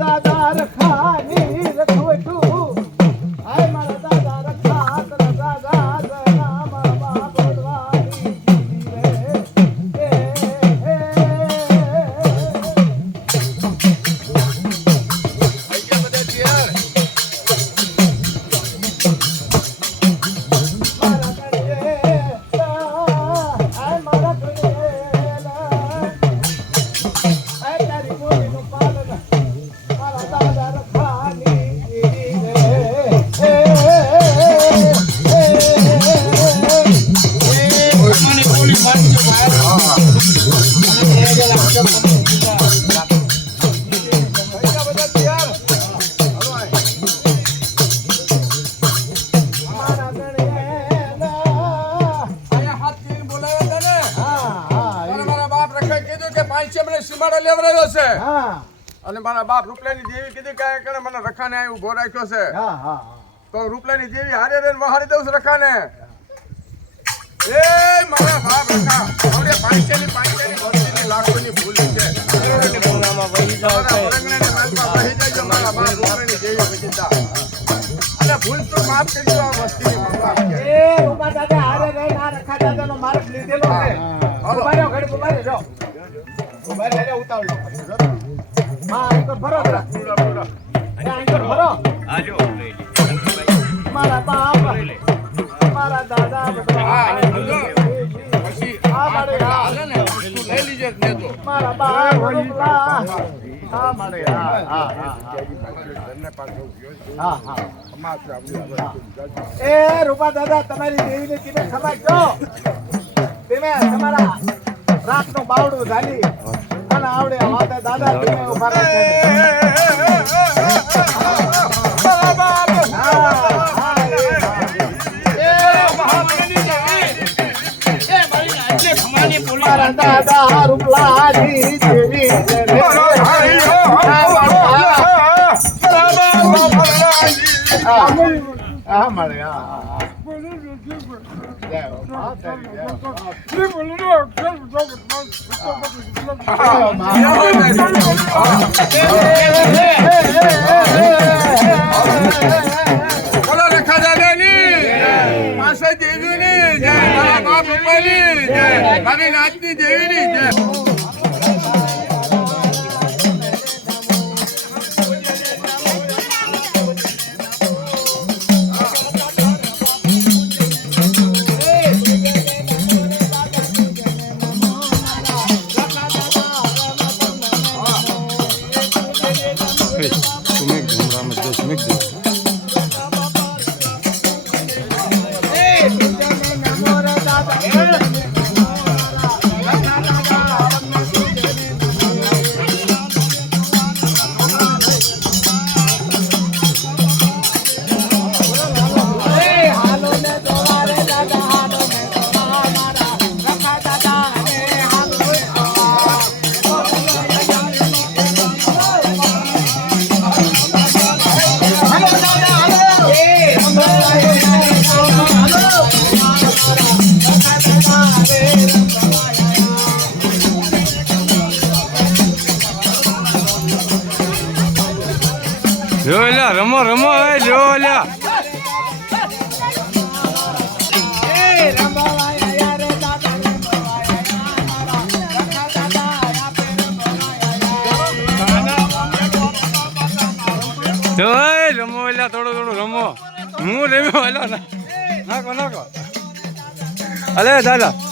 દાદા રખાની રખવટું હાય મારા દાદા રખા તને દાદા નામ બાપ બોલવાની અને મારા બાપ રૂપલાની દેવી કીધું કે મને રખાને અહીં ઉભો રાખ્યો છે તો રૂપલાની દેવી હારે રે વહાડી દઉં છું રખાને એ મારા બાપ રખા હવે પાંચેની ભક્તિની લાખોની ભૂલ છે મારા બાપ રૂપલાની દેવી વજીતા અને ભૂલ તો માફ કરી દો આ વસ્તીની મંગા એ રૂપા દાદા હારે રે ના રખા દાદાનો માર્ગ લીધેલો છે ઉભા રહો ઘડી ઉભા રહો ઉભા રહો ઉતાવળ માં આંકર ભરો જરા આંકર ભરો આજો મારા બાપ મારા દાદા પછી આ મારે હાલે ને તું લઈ લીજે ને તો મારા બાપ આ મારે હા એ રૂપા દાદા તમારી દેવીને કીધે ખબર જો તમે તમારા રાતનું બાવડું ઝાલી અને આવડે વાતે દાદા તમે ઉભા રાખે મારા દાદા રૂપલાજી દેવી હા મળે બોલો રખા દાદાની પાસે દેવીની જય મારા બાપ રૂપાની જય મારી નાચની દેવીની જય જોલા રમો રમો એ જોલા રમો એલા થોડું થોડું રમો હું રમ્યો એલો નાખો નાખો અલે દાદા